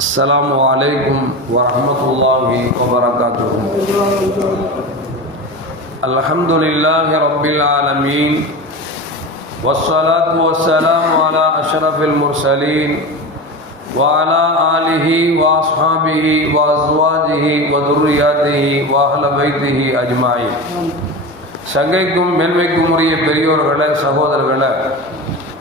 السلام عليكم ورحمة الله وبركاته الحمد لله رب العالمين والصلاة والسلام على أشرف المرسلين وعلى آله وأصحابه وأزواجه وذرياته وأهل بيته أجمعين சங்கைக்கும் மேன்மைக்கும் உரிய பெரியோர்களே சகோதரர்களே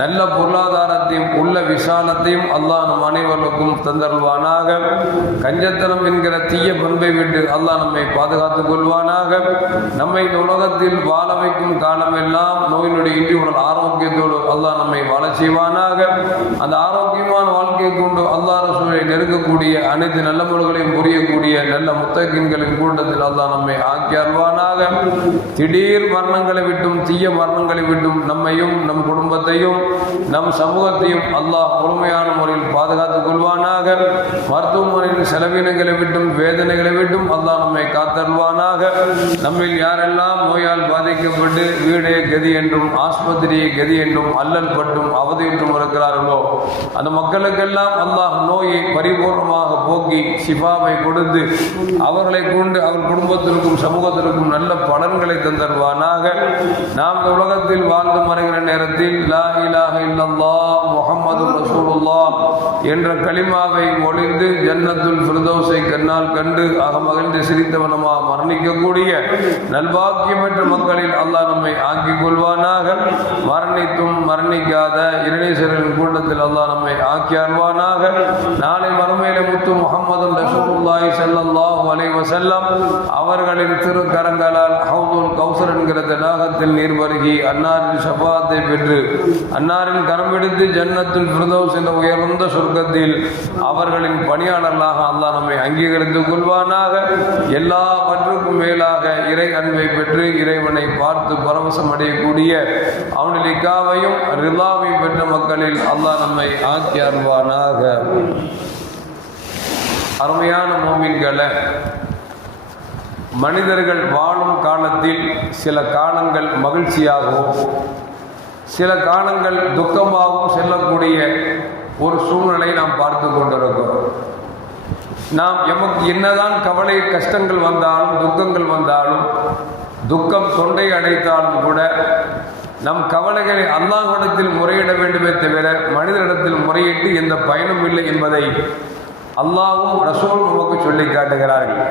நல்ல பொருளாதாரத்தையும் உள்ள விசாலத்தையும் அல்லாஹ் நம் அனைவருக்கும் தந்தருள்வானாக. கஞ்சத்தனம் என்கிற தீய பண்பை விட்டு அல்லாஹ் நம்மை பாதுகாத்துக் கொள்வானாக. நம்மை இந்த உலகத்தில் வாழ வைக்கும் காலமெல்லாம் நோயினுடைய இன்றி உடல் ஆரோக்கியத்தோடு அல்லாஹ் நம்மை வாழ செய்வானாக. அந்த ஆரோக்கியமான வாழ்க்கையை கொண்டு அல்லாஹ் சூழலை நெருங்கக்கூடிய அனைத்து நல்ல முறைகளையும் புரியக்கூடிய நல்ல முத்தகின்களின் கூட்டத்தில் அல்லாஹ் நம்மை ஆக்கி அருள்வானாக. திடீர் மரணங்களை விட்டும் தீய மரணங்களை விட்டும் நம்மையும் நம் குடும்பத்தையும் நம் சமூகத்தையும் அல்லாஹ் முழுமையான முறையில் பாதுகாத்துக் கொள்வானாக. மருத்துவமனையின் செலவினங்களை விட்டும் வேதனைகளை விட்டும் அல்லாஹ் நம்மை காத்தருள்வானாக. நம்மில் யாரெல்லாம் நோயால் பாதிக்கப்பட்டு வீடே கதி என்றும் ஆஸ்பத்திரியை கதி என்றும் அல்லல் பட்டும் அவதியுற்றும் இருக்கிறார்களோ அந்த மக்களுக்கெல்லாம் அல்லாஹ் நோயை பரிபூர்ணமாக போக்கி சிபாவை கொடுத்து அவர்களை கொண்டு அவர் குடும்பத்திற்கும் சமூகத்திற்கும் நல்ல பலன்களை தந்தருவானாக நாம் உலகத்தில் வாழ்ந்து மறைகிற நேரத்தில் லாஹில் இல்லாஹ இல்லல்லா முகமது ரசூலுல்லா என்ற களிமாவை ஒளிந்து ஜன்னத்துல் ஃபிர்தௌஸை கண்ணால் கண்டு அகமகிழ்ந்து சிரித்தவனமா மரணிக்கக்கூடிய நல்வாக்கியமற்ற மக்களில் அல்லாஹ் நம்மை ஆக்கிக் கொள்வானாக. மரணித்தும் மரணிக்காத இரணேஸ்வரன் கூட்டத்தில் அல்லாஹ் நம்மை ஆக்கி அருள்வானாக நாளை மறுமையில முத்து முகமது ரசூலுல்லாஹி ஸல்லல்லாஹு அலைஹி வஸல்லம் அவர்களின் திருக்கரங்களால் ஹவுதுல் இருக்கிற தடாகத்தில் நீர் வருகி அன்னாரின் சபாத்தை பெற்று அன்னாரின் கரம் எடுத்து ஜன்னத்தில் பிரதோஸ் என்ற உயர்ந்த சொர்க்கத்தில் அவர்களின் பணியாளர்களாக அல்லாஹ் நம்மை அங்கீகரித்துக் கொள்வானாக. எல்லாவற்றுக்கும் மேலாக இறை அன்பை பெற்று இறைவனை பார்த்து பரவசம் அடையக்கூடிய அவனுடைய இக்காவையும் ரிலாவையும் பெற்ற மக்களில் அல்லாஹ் நம்மை ஆக்கி அருவானாக அருமையான மோமின்களை மனிதர்கள் வாழும் காலத்தில் சில காலங்கள் மகிழ்ச்சியாகவும் சில காலங்கள் துக்கமாகவும் செல்லக்கூடிய ஒரு சூழ்நிலை நாம் பார்த்து கொண்டிருக்கிறோம். நாம் எமக்கு என்னதான் கவலை கஷ்டங்கள் வந்தாலும் துக்கங்கள் வந்தாலும் துக்கம் தொண்டை அடைத்தாலும் கூட நம் கவலைகளை அல்லாஹிடத்தில் முறையிட வேண்டுமே தவிர மனிதனிடத்தில் முறையிட்டு எந்த பயனும் இல்லை என்பதை அல்லாஹும் ரசோல் நமக்கு சொல்லி காட்டுகிறார்கள்.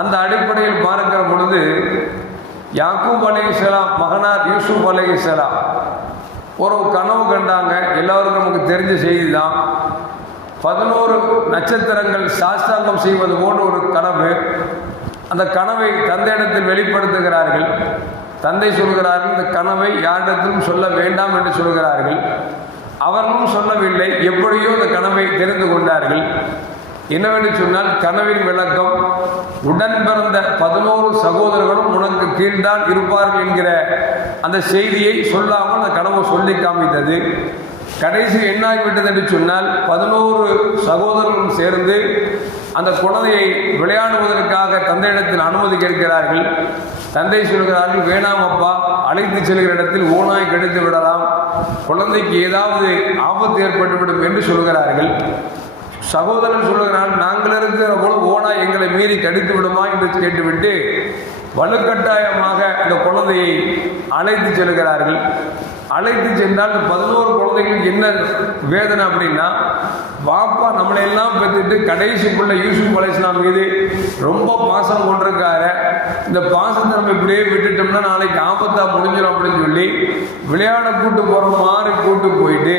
அந்த அடிப்படையில் பார்க்கிற பொழுது யாக்கூப் அலைஹிஸ்ஸலாம் மகனார் யூசுப் அலைஹிஸ்ஸலாம் ஒரு கனவு கண்டாங்க. எல்லோருக்கும் நமக்கு தெரிஞ்ச செய்தி தான் பதினோரு நட்சத்திரங்கள் சாஸ்தாங்கம் செய்வது போன்ற ஒரு கனவு. அந்த கனவை தந்தையிடத்தில் வெளிப்படுத்துகிறார்கள். தந்தை சொல்கிறார்கள் இந்த கனவை யாரிடத்திலும் சொல்ல வேண்டாம் என்று சொல்கிறார்கள். அவர்களும் சொல்லவில்லை. எப்படியோ இந்த கனவை தெரிந்து கொண்டார்கள். என்னவென்று சொன்னால் கனவின் விளக்கம் உடன் பிறந்த பதினோரு சகோதரர்களும் உனக்கு கீழ்தான் இருப்பார்கள் என்கிற அந்த செய்தியை சொல்லாமல் அந்த கனவு சொல்லி காமித்தது. கடைசி என்னாகிவிட்டது என்று சொன்னால் பதினோரு சகோதரர்களும் சேர்ந்து அந்த குழந்தையை விளையாடுவதற்காக தந்தையிடத்தில் அனுமதி கேட்கிறார்கள். தந்தை சொல்கிறார்கள் வேணாம் அப்பா அழைத்து செல்கிற இடத்தில் ஓனாய் கிடைத்து விடலாம். குழந்தைக்கு ஏதாவது ஆபத்து ஏற்பட்டுவிடும் என்று சொல்கிறார்கள். சகோதரன் சொல்லுகிறான் நாங்கள் இருக்கிற போல ஓனா எங்களை மீறி கடித்து விடுமா? என்று கேட்டுவிட்டு வலுக்கட்டாயமாக இந்த குழந்தையை அழைத்து செல்கிறார்கள். அழைத்து சென்றால் இந்த பதினோரு குழந்தைகளுக்கு என்ன வேதனை அப்படின்னா வாப்பா நம்மளை எல்லாம் பெற்றுட்டு கடைசி பிள்ளை யூசுப் அலைஸ்லாம் மீது ரொம்ப பாசம் கொண்டிருக்காரு. இந்த பாசத்தை நம்ம இப்படியே விட்டுட்டோம்னா நாளைக்கு ஆபத்தா முடிஞ்சிடும் அப்படின்னு சொல்லி விளையாட கூட்டு போகிற மாதிரி கூட்டு போயிட்டு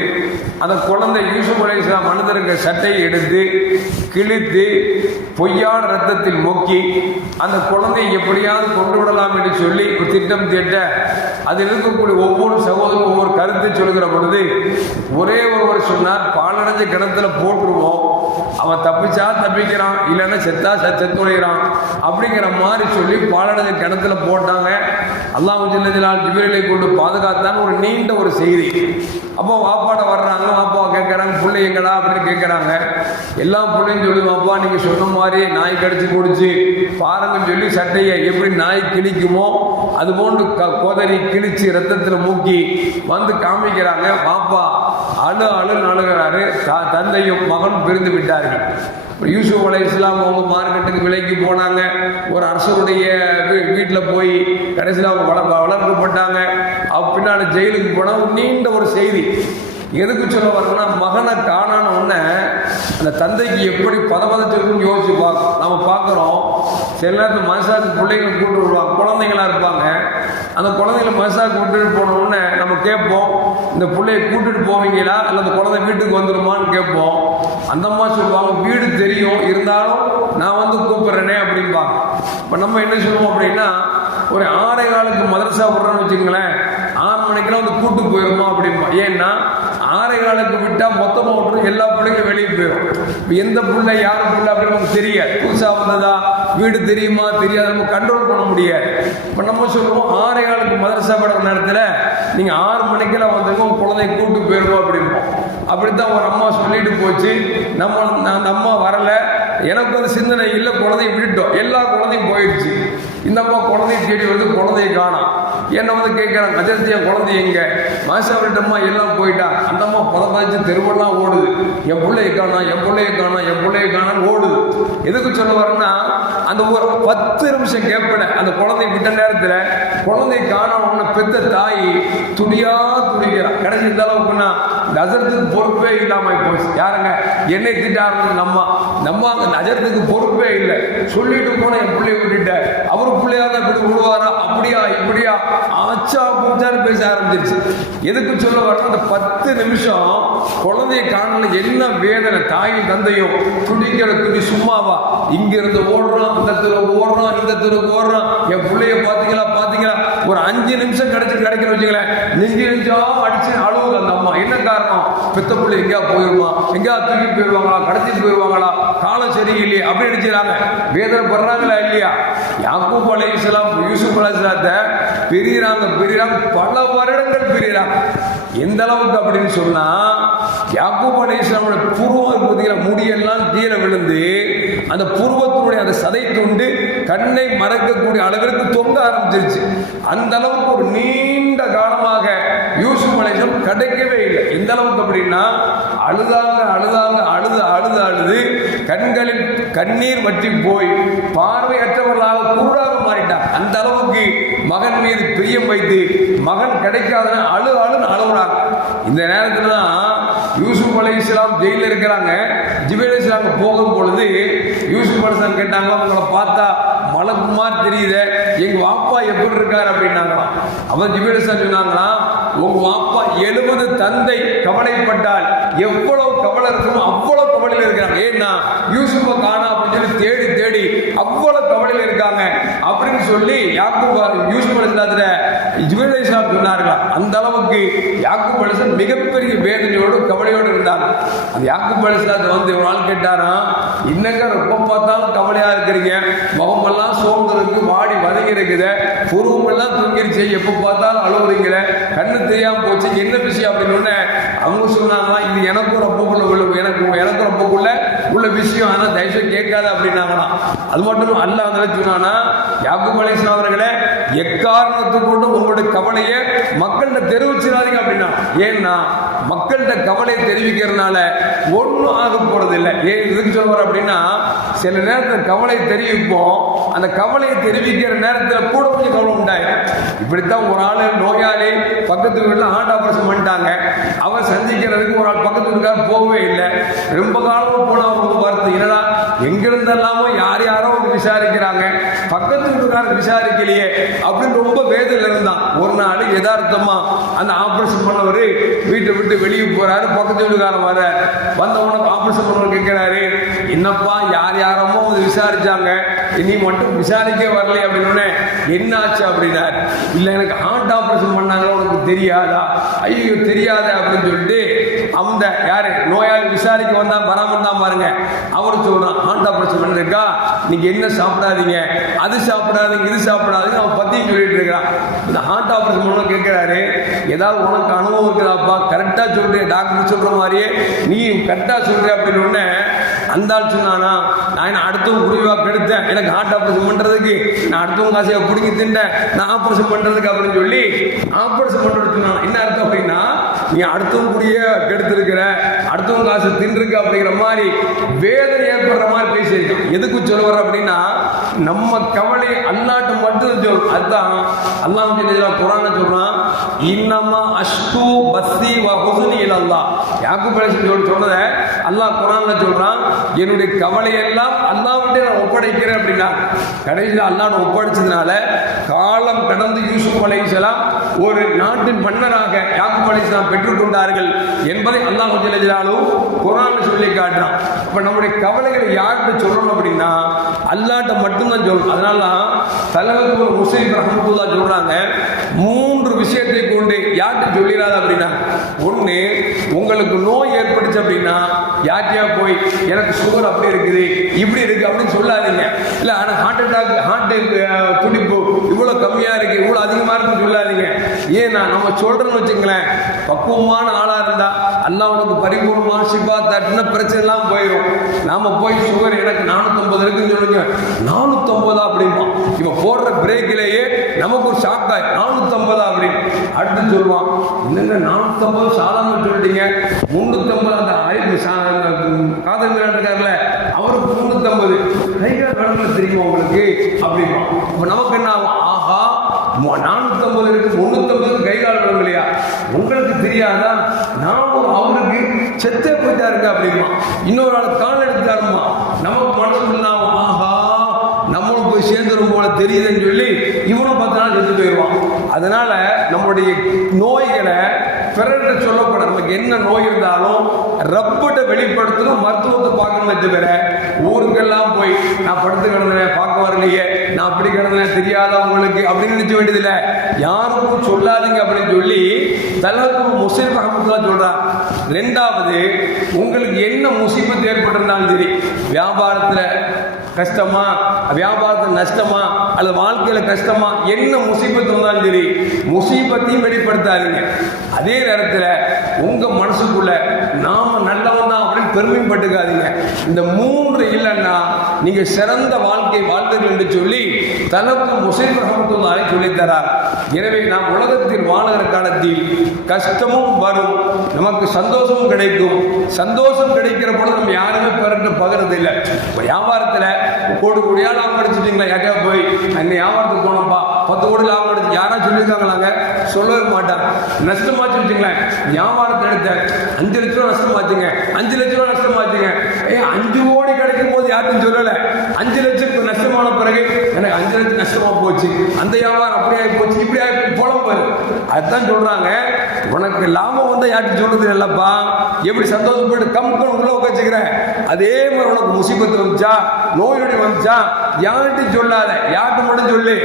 அந்த குழந்தை யூசுப் அலைஸ்லாம் மனிதருக்கு சட்டையை எடுத்து கிழித்து பொய்யான ரத்தத்தில் மொக்கி அந்த குழந்தையை எப்படியாவது கொண்டு விடலாம் என்று சொல்லி ஒரு திட்டம் தீட்ட அதில் இருக்கக்கூடிய ஒவ்வொரு சகோதரரும் ஒவ்வொரு கருத்தை சொல்கிற பொழுது ஒரே ஒருவர் சொன்னார் பாலடைஞ்ச கிணத்துல போட்டுருவோம். அவன் தப்பிச்சா தப்பிக்கிறான் இல்லைன்னா செத்தா செத்து நுழைகிறான் அப்படிங்கிற மாதிரி சொல்லி பாலடைஞ்ச கிணத்துல போட்டாங்க. அல்லாஹ் ஜில்லதினால் ஜிபிரலை கொண்டு பாதுகாத்தான் ஒரு நீண்ட ஒரு செய்தி. அப்போ வாப்பாட வர்றாங்க வாப்பா கேட்குறாங்க பிள்ளை எங்கடா அப்படின்னு கேட்குறாங்க எல்லா பிள்ளையும் சொல்லி வாப்பா நீங்கள் சொன்ன மாதிரி நாய் கடிச்சு குடிச்சு பாருங்கன்னு சொல்லி சட்டையை எப்படி நாய் கிழிக்குமோ அது போன்று க கோதரி கிழிச்சு ரத்தத்தில் மூக்கி வந்து காமிக்கிறாங்க. பாப்பா அழு அழுன்னு அழுகிறாரு த- தந்தையும் மகன் பிரிந்து விட்டார்கள். யூசுப் அலை இஸ்லாம் அவங்க மார்க்கெட்டுக்கு விலைக்கு போனாங்க. ஒரு அரசருடைய வீட்டில் போய் கடைசியில் அவங்க வள வளர்க்கப்பட்டாங்க பின்னால் ஜெயிலுக்கு போனால் ஒரு நீண்ட ஒரு செய்தி. எதுக்கு சொல்ல வரணும்னா மகனை காணான உடனே அந்த தந்தைக்கு எப்படி பதபதச்சிருக்குன்னு யோசிச்சு பார்க்கணும் நம்ம பார்க்குறோம் சில நேரத்தில் மனசாக்கு பிள்ளைங்களை கூப்பிட்டு விடுவாங்க. குழந்தைங்களா இருப்பாங்க. அந்த குழந்தைங்கள மனசாக்கு கூப்பிட்டு போன உடனே நம்ம கேட்போம். இந்த பிள்ளைய கூட்டிட்டு போவீங்களா? இல்லை அந்த குழந்தை வீட்டுக்கு வந்துடுமான்னு கேட்போம். அந்த அம்மா சொல்லுவாங்க வீடு தெரியும். இருந்தாலும் நான் வந்து கூப்பிட்றேனே அப்படின்பா இப்போ நம்ம என்ன சொல்லுவோம் அப்படின்னா ஒரு ஆறே காலுக்கு மதரசா விடுறோன்னு வச்சுங்களேன் ஆறு மணிக்கெல்லாம் வந்து கூட்டு போயிருமா அப்படிம்பா. ஏன்னா ஆறே காலுக்கு விட்டால் மொத்தமாக விட்டுரும் எல்லா பிள்ளைங்களும் வெளியே போயிடும் எந்த பிள்ளை யார் பிள்ளை அப்படின்னு நமக்கு தெரியாது. புதுசாக வந்ததா? வீடு தெரியுமா? தெரியாது. நம்ம கண்ட்ரோல் பண்ண முடியாது. இப்போ நம்ம சொல்லுவோம் ஆறே காலுக்கு மதரசா படுற நேரத்தில் நீங்கள் ஆறு மணிக்கெல்லாம் வந்துருங்க குழந்தைய கூட்டு போயிருவோம் அப்படிம்போம் அப்படித்தான் ஒரு அம்மா சொல்லிட்டு போச்சு. நம்ம அந்த அம்மா வரலை. எனக்கு அந்த சிந்தனை இல்லை குழந்தைய விட்டுட்டோம். எல்லா குழந்தையும் போயிடுச்சு. இந்த அம்மா குழந்தைய தேடி வந்து குழந்தைய காணாம் என்னை வந்து கேட்குறாங்க அஜர்த்தி என் குழந்தை எங்க? மாசாவிட்டம்மா எல்லாம் போயிட்டா அந்த அம்மா பதப்பாச்சு தெருவெல்லாம் ஓடுது. என் பிள்ளைய காணோம் என் பிள்ளைய காணோம் என் பிள்ளைய காணும் ஓடுது. எதுக்கு சொல்ல வரேன்னா அந்த ஒரு பத்து நிமிஷம் கேட்பேன் அந்த குழந்தை விட்ட நேரத்தில் குழந்தை காணோம் பெத்த தாய் துடியா துடிக்கிறான் கடைசி இந்த அளவுக்குன்னா நஜரத்துக்கு பொறுப்பே இல்லாம போச்சு. யாருங்க? என்னை திட்டாரு நம்ம நம்ம அங்க நஜரத்துக்கு பொறுப்பே இல்லை. சொல்லிட்டு போன என் பிள்ளைய விட்டுட்ட. அவரு பிள்ளையா தான் இப்படி விடுவாரா? அப்படியா இப்படியா? ஆச்சா பூச்சான்னு பேச ஆரம்பிச்சிருச்சு. எதுக்கு சொல்ல வரணும் அந்த பத்து நிமிஷம் குழந்தைய காணல என்ன வேதனை? தாயும் தந்தையும் துடிக்கிற துடி சும்மாவா? இங்க இருந்து ஓடுறான் இந்த தெரு ஓடுறான் இந்த தெரு ஓடுறான். என் பிள்ளைய பாத்தீங்களா பாத்தீங்களா? ஒரு அஞ்சு நிமிஷம் கிடைச்சி கிடைக்கணும் வச்சுங்களேன் நெஞ்சு நெஞ்சா அடிச்சு அழுவுது அந்த அம்மா. என்ன காரணம்? பெத்த பிள்ளை எங்கேயா போயிருமா? எங்கேயா தூக்கி போயிடுவாங்களா கடைச்சிட்டு போயிடுவாங்களா காலம் சரியில்லையே அப்படி அடிச்சுறாங்க வேதனை படுறாங்களா இல்லையா? யாக்கூப் அலைஹிஸ்ஸலாம் யூசுப் அலைஹிஸ்ஸலாத்தை பிரியிறாங்க பிரியிறாங்க. பல வருடங்கள் பிரியிறாங்க. எந்த அளவுக்கு அப்படின்னு சொன்னா யாக்கூப் அலைஹிஸ்ஸலாமோட புருவம் முடியெல்லாம் கீழே விழுந்து அந்த புருவத்தினுடைய அந்த சதை துண்டு கண்ணை மறக்கக்கூடிய அளவிற்கு தொங்க ஆரம்பிச்சிருச்சு. அந்த அளவுக்கு ஒரு நீண்ட காலமாக யூசுப் அலைஹிஸ்ஸலாம் கிடைக்கவே இல்லை. எந்த அளவுக்கு அப்படின்னா அழுதாங்க அழுதாங்க அழுது அழுது அழுது கண்களில் கண்ணீர் வற்றி போய் பார்வையற்றவர்களாக கூடாக மாறிட்டார். அந்த அளவுக்கு மகன் மீது பிரியம் வைத்து மகன் கிடைக்காத அழு அழுன்னு அழுகுறாங்க இந்த நேரத்தில் தான் யூசுப் அலி இஸ்லாம் ஜெயிலில் இருக்கிறாங்க. ஜிபேல் இஸ்லாம் போகும் பொழுது யூசுப் அலிஸ்லாம் கேட்டாங்க உங்களை பார்த்தா மலக்குமார் தெரியுதே எங்க வாப்பா எப்படி இருக்காரு? அப்படின்னாங்களாம். அவன் ஜிபேல் இஸ்லாம் சொன்னாங்களாம் உங்க வாப்பா எழுபது தந்தை கவலைப்பட்டால் எவ்வளவு கவலை இருக்குமோ அவ்வளவு கவலையில் இருக்கிறாங்க. ஏன்னா யூசுப்பை காணா அப்படின்னு சொல்லி தேடி தேடி அவ்வளவு கவலையில் இருக்காங்க. அப்படின்னு சொல்லி யாக்கூப் யூசுப் அலிஸ்லாத்துல ஜிபேல் இஸ்லாம் சொன்னார்களா அந்த அளவுக்கு யாக்கூப் அலிஸ்லாம் மிகப்பெரிய வேதனையோடு கவலை கவலையோடு இருந்தாங்க அந்த யாக்கு அலிஸ்லாத்தை வந்து ஒரு நாள் கேட்டாராம் என்னங்க ரொம்ப பார்த்தாலும் கவலையா இருக்கிறீங்க? முகமெல்லாம் சோர்ந்து இருக்கு வாடி வதங்கி இருக்குது. புருவமெல்லாம் தூங்கிருச்சு. எப்போ பார்த்தாலும் அழுவுறீங்களே? கண்ணு தெரியாம போச்சு. என்ன விஷயம்? அப்படின்னு அவங்க சொன்னாங்களா இது எனக்கும் ரொம்பக்குள்ள உள்ள எனக்கு எனக்கு ரொம்பக்குள்ள உள்ள விஷயம். ஆனால் தயவுசெய்து கேட்காத அப்படின்னாங்களாம். அது மட்டும் அல்ல அந்த சொன்னாங்கன்னா யாக்கு அலிஸ்லாம் அவர்களே எக்காரணத்துக்கு கொண்டு உங்களுடைய கவலையை மக்கள்கிட்ட தெரிவிச்சிடாதீங்க அப்படின்னா ஏன்னா மக்கள்கிட்ட கவலையை தெரிவிக்கிறதுனால ஒன்றும் ஆக போறது இல்லை ஏன் இதுக்கு சொல்லுவார் அப்படின்னா சில நேரத்தில் கவலை தெரிவிப்போம். அந்த கவலையை தெரிவிக்கிற நேரத்தில் கூட கொஞ்சம் கவலை உண்டாயிடும் இப்படித்தான் ஒரு ஆள் நோயாளி பக்கத்து வீட்டில் ஹார்ட் ஆபரேஷன் பண்ணிட்டாங்க. அவர் சந்திக்கிறதுக்கு ஒரு ஆள் பக்கத்து வீட்டுக்காக போகவே இல்லை. ரொம்ப காலமும் போனால் அவங்களுக்கு வருத்தம். என்னடா எங்கிருந்தெல்லாமோ யார் யாரோ விசாரிக்கிறாங்க. பக்கத்து வீட்டுக்காரர் விசாரிக்கலையே அப்படின்னு ரொம்ப வேதனையில் இருந்தான். ஒரு நாள் யதார்த்தமா அந்த ஆபரேஷன் பண்ணவர் வீட்டை விட்டு வெளியே போறாரு. பக்கத்து வீட்டுக்காரன் வர வந்த உடனே ஆபரேஷன் பண்ணவர் கேட்கிறாரு என்னப்பா யார் யாரமோ வந்து விசாரிச்சாங்க. இனி மட்டும் விசாரிக்க வரல அப்படின்னு என்ன ஆச்சு அப்படின்னாரு. இல்லை எனக்கு ஹார்ட் ஆபரேஷன் பண்ணாங்க உனக்கு தெரியாதா? ஐயோ தெரியாத அப்படின்னு சொல்லிட்டு அந்த யாரு? நோயாளி விசாரிக்க வந்தா வராமல் தான் பாருங்க. அவர் சொல்றான் ஆண்டா பிரச்சனை பண்ணிருக்கா நீங்க என்ன சாப்பிடாதீங்க? அது சாப்பிடாதீங்க இது சாப்பிடாதீங்க அவன் பத்தியும் சொல்லிட்டு இருக்கிறான். இந்த ஹார்ட் ஆபரேஷன் பண்ண கேட்கிறாரு ஏதாவது உனக்கு அனுபவம் இருக்குதாப்பா? கரெக்டா சொல்றேன் டாக்டர் சொல்ற மாதிரியே நீ கரெக்டா சொல்ற அப்படின்னு உடனே அந்த ஆள் சொன்னானா நான் என்ன அடுத்தவங்க குடிவா கெடுத்தேன் எனக்கு ஹார்ட் ஆபரேஷன் பண்றதுக்கு நான் அடுத்தவங்க காசையை பிடிங்கி திண்டேன் நான் ஆபரேஷன் பண்றதுக்கு அப்படின்னு சொல்லி ஆபரேஷன் பண்ணுறது சொன்னான். என்ன அர்த்தம் அப்படின்னா நீ அடுத்தவங்க கூடிய கெடுத்திருக்கிற அடுத்தவங்க காசு தின்றுருக்கு அப்படிங்கிற மாதிரி வேதனை ஏற்படுற மாதிரி பேசியிருக்கான் எதுக்கு சொல்ல வர அப்படின்னா நம்ம கவலை அல்லாட்ட மட்டும் சொல் அதுதான் அல்லாஹ் குரான சொல்றான் இன்னமா அஷ்டு பஸ்தி வ ஹுஸ்னி இலல்லாஹ் யாக்கூப் சொல்லி சொன்னதை அல்லாஹ் குரான்ல சொல்றான் என்னுடைய கவலையெல்லாம் அல்லாஹ்விட்டே நான் ஒப்படைக்கிறேன் அப்படின்னா கடைசியில் அல்லாட ஒப்படைச்சதுனால காலம் கடந்து யூசுப் அலைசலாம் ஒரு நாட்டின் மன்னராக யாக்கு அலைஹிஸ்ஸலாம் பெற்றுக்கொண்டார்கள் என்பதை அல்லாஹ் ஜெயலலிதாலும் குரான் சொல்லி காட்டுறான். அப்ப நம்முடைய கவலைகளை யார்கிட்ட சொல்லணும் அப்படின்னா அல்லாட்ட மட்டும்தான் சொல்லணும். அதனால தான் தலைவர் முஸ்லீம் ரஹமத்துல்லா சொல்றாங்க மூன்று விஷயத்தை கொண்டு யார்கிட்ட சொல்லிடாத அப்படின்னா ஒன்று உங்களுக்கு நோய் ஏற்பட்டுச்சு அப்படின்னா யார்கிட்டயா போய் எனக்கு சுகர் அப்படி இருக்குது இப்படி இருக்கு அப்படின்னு சொல்லாதீங்க. இல்லை ஆனால் ஹார்ட் அட்டாக் ஹார்ட் துடிப்பு இவ்வளோ கம்மியாக இருக்குது இவ்வளோ அதிகமாக இருக்குன்னு சொல்லாதீங்க. ஏன்னா நம்ம சொல்கிறேன்னு வச்சுங்களேன் பக்குவமான ஆளாக இருந்தால் அண்ணா உனக்கு பரிபூர்ணமான சிபா தட்டின பிரச்சனைலாம் போயிடும் நாம் போய் சுகர் எனக்கு நானூற்றம்பது இருக்குன்னு சொல்லுங்க. நானூற்றம்பதா அப்படிமா இவன் போடுற பிரேக்கிலேயே நமக்கு ஒரு ஷாக்காய் நானூற்றம்பதா அப்படின்னு. அடுத்து சொல்லுவான் இல்லைங்க நானூற்றம்பது சாதாரண சொல்லிட்டீங்க? முந்நூற்றம்பது அந்த அறிவு காதல் இருக்காருல்ல அவருக்கு முந்நூற்றம்பது கைகால் கடவுள தெரியுமா உங்களுக்கு? அப்படிமா இப்போ நமக்கு என்ன ஆகும்? ஆஹா நானூத்தம்பது இருக்கு முன்னூத்தம்பது கைகால் விளங்கு இல்லையா? உங்களுக்கு தெரியாதா? நாமும் அவருக்கு செத்தே போயிட்டாருங்க அப்படிமா? இன்னொரு ஆள் கால் எடுத்தாருமா? நமக்கு மனசு இல்லாம ஆஹா நம்மளும் போய் சேர்ந்துரும் போல தெரியுதுன்னு சொல்லி இவனும் பத்து நாள் செத்து போயிடுவான் அதனால நம்மளுடைய நோய்களை பிறர்கிட்ட சொல்லப்பட நமக்கு என்ன நோய் இருந்தாலும் ரப்பிட்ட வெளிப்படுத்தணும் மருத்துவத்தை பார்க்கணும் தவிர ஊருக்கெல்லாம் போய் நான் படுத்து கிடந்தேன் பார்க்க வரலையே நான் அப்படி கிடந்தேன் தெரியாதவங்களுக்கு அப்படின்னு நினைச்ச வேண்டியதில்லை. யாருக்கும் சொல்லாதீங்க அப்படின்னு சொல்லி தலைவர் முஸ்லீம் அகமதுல்லா சொல்றார் ரெண்டாவது உங்களுக்கு என்ன முசீபத்து ஏற்பட்டிருந்தாலும் சரி வியாபாரத்துல கஷ்டமா வியாபாரத்தில் நஷ்டமா அல்லது வாழ்க்கையில் கஷ்டமா என்ன முசீபத்து வந்தாலும் சரி முசீபத்தையும் வெளிப்படுத்தாதீங்க. அதே நேரத்தில் உங்கள் மனசுக்குள்ள நாம நல்லவன் தான் அப்படின்னு பெருமைப்பட்டுக்காதீங்க. இந்த மூன்று இல்லைன்னா நீங்க சிறந்த வாழ்க்கை வாழ்ந்தீர்கள் என்று சொல்லி தனக்கு முசைப் ரஹமத்துல்லாரை சொல்லித்தரார். எனவே நாம் உலகத்தில் வாழுகிற காலத்தில் கஷ்டமும் வரும் நமக்கு சந்தோஷமும் கிடைக்கும். சந்தோஷம் கிடைக்கிற பொழுது நம்ம யாருமே பிறகு பகிறது இல்லை வியாபாரத்தில் கோடி கோடியாக லாபம் அடிச்சிட்டீங்களா யாக்கா போய் அந்த வியாபாரத்துக்கு போனோம்ப்பா. பத்து கோடி லாபம் அடிச்சு யாராவது சொல்லியிருக்காங்களாங்க? சொல்லவே மாட்டான். நஷ்டமாச்சு வச்சுங்களேன் வியாபாரத்தை எடுத்த அஞ்சு லட்ச ரூபா நஷ்டமாச்சுங்க. அஞ்சு லட்ச ரூபா நஷ்டமாச்சுங்க. ஏ அஞ்சு கோடி கிடைக்கும் போது யாருக்கும் சொல்லலை. அஞ்சு லட்சம் நஷ்டமான பிறகு எனக்கு அஞ்சு லட்சம் நஷ்டமா போச்சு. அந்த வியாபாரம் அப்படி போச்சு. இப்படி ஆகி பாரு. அதுதான் சொல்றாங்க. உனக்கு லாபம் வந்தா யார்கிட்ட சொல்றது இல்லப்பா? எப்படி சந்தோஷப்பட்டு கம்பெனி உள்ள உட்காச்சுக்கிறேன் அதே மாதிரி உனக்கு முசிபத்து வந்துச்சா? நோயுடைய வந்துச்சா? யார்கிட்டையும் சொல்லாத? யாருக்கு மட்டும் சொல்லு.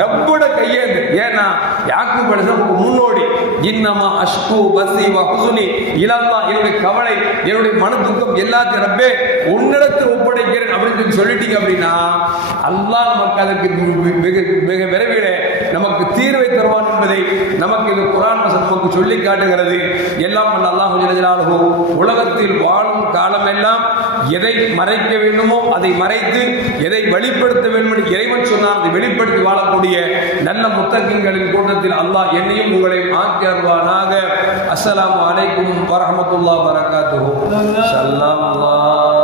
ரப்போட கையேந்து. ஏன்னா யாக்கு படிச்சா நமக்கு முன்னோடி. இன்னமா அஷ்கு பசி வகுசுனி இலல்லா என்னுடைய கவலை என்னுடைய மன துக்கம் எல்லாத்தையும் ரப்பே உன்னிடத்தில் ஒப்படைக்கிறேன் அப்படின்னு சொல்லி சொல்லிட்டீங்க அப்படின்னா அல்லாஹ் மக்களுக்கு மிக மிக விரைவில் தீர்வை தருவான் என்பதை நமக்கு இந்த குரான் வசனம் நமக்கு சொல்லி காட்டுகிறது. எல்லாம் வல்ல அல்லாஹு ஜலஜலாலுஹு உலகத்தில் வாழும் காலமெல்லாம் எதை மறைக்க வேண்டுமோ அதை மறைத்து எதை வெளிப்படுத்த வேண்டும் இறைவன் சொன்னால் அதை வெளிப்படுத்தி வாழக்கூடிய நல்ல முத்தகங்களின் கூட்டத்தில் அல்லாஹ் என்னையும் உங்களை ஆக்கி அருவானாக அஸ்ஸலாமு அலைக்கும் வரஹமத்துல்லா வரகாத்துஹு ஸல்லல்லாஹு.